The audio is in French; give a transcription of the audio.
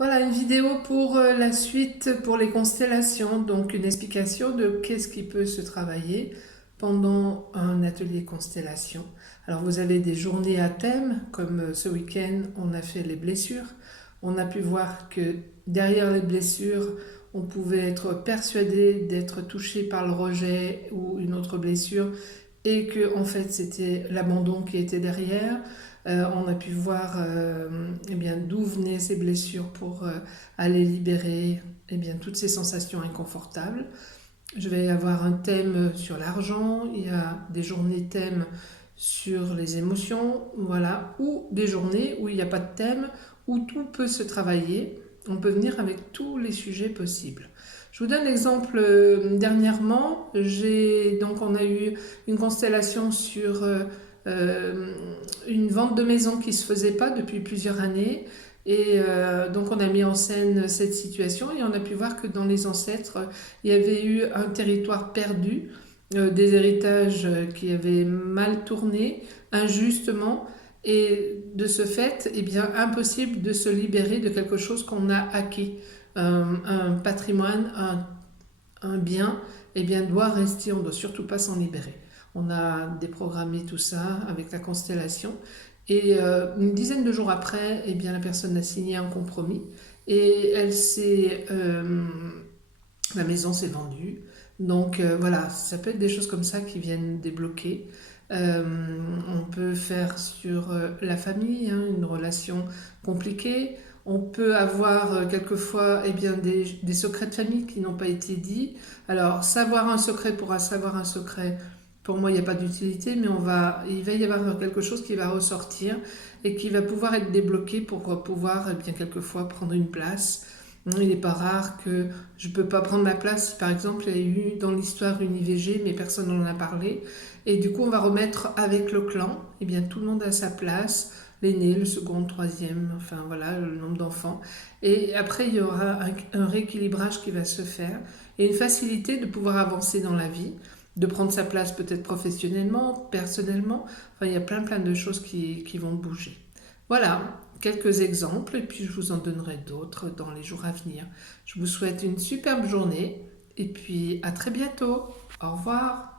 Voilà une vidéo pour la suite pour les constellations, donc une explication de qu'est-ce qui peut se travailler pendant un atelier constellation. Alors vous avez des journées à thème, comme ce week-end on a fait les blessures. On a pu voir que derrière les blessures, on pouvait être persuadé d'être touché par le rejet ou une autre blessure et que en fait c'était l'abandon qui était derrière. On a pu voir eh bien, d'où venaient ces blessures pour aller libérer eh bien, toutes ces sensations inconfortables. Je vais avoir un thème sur l'argent, il y a des journées thèmes sur les émotions, voilà, ou des journées où il n'y a pas de thème, où tout peut se travailler. On peut venir avec tous les sujets possibles. Je vous donne l'exemple dernièrement. Donc on a eu une constellation sur une vente de maison qui ne se faisait pas depuis plusieurs années. Et donc on a mis en scène cette situation et on a pu voir que dans les ancêtres, il y avait eu un territoire perdu, des héritages qui avaient mal tourné, injustement, et de ce fait, eh bien, impossible de se libérer de quelque chose qu'on a acquis. Un patrimoine, un bien, eh bien, doit rester, on ne doit surtout pas s'en libérer. On a déprogrammé tout ça avec la constellation. Et une dizaine de jours après, eh bien, la personne a signé un compromis et la maison s'est vendue. Donc voilà, ça peut être des choses comme ça qui viennent débloquer. Euh, on peut faire sur la famille, hein, une relation compliquée. On peut avoir quelquefois eh bien, des secrets de famille qui n'ont pas été dits. Alors, savoir un secret pour savoir un secret, pour moi, il n'y a pas d'utilité, mais il va y avoir quelque chose qui va ressortir et qui va pouvoir être débloqué pour pouvoir eh bien, quelquefois prendre une place. Il n'est pas rare que je ne peux pas prendre ma place. Par exemple, il y a eu dans l'histoire une IVG, mais personne n'en a parlé. Et du coup, on va remettre avec le clan, eh bien, tout le monde a sa place, l'aîné, le second, le troisième, enfin voilà, le nombre d'enfants. Et après, il y aura un rééquilibrage qui va se faire et une facilité de pouvoir avancer dans la vie, de prendre sa place peut-être professionnellement, personnellement. Enfin, il y a plein de choses qui vont bouger. Voilà, quelques exemples et puis je vous en donnerai d'autres dans les jours à venir. Je vous souhaite une superbe journée et puis à très bientôt. Au revoir.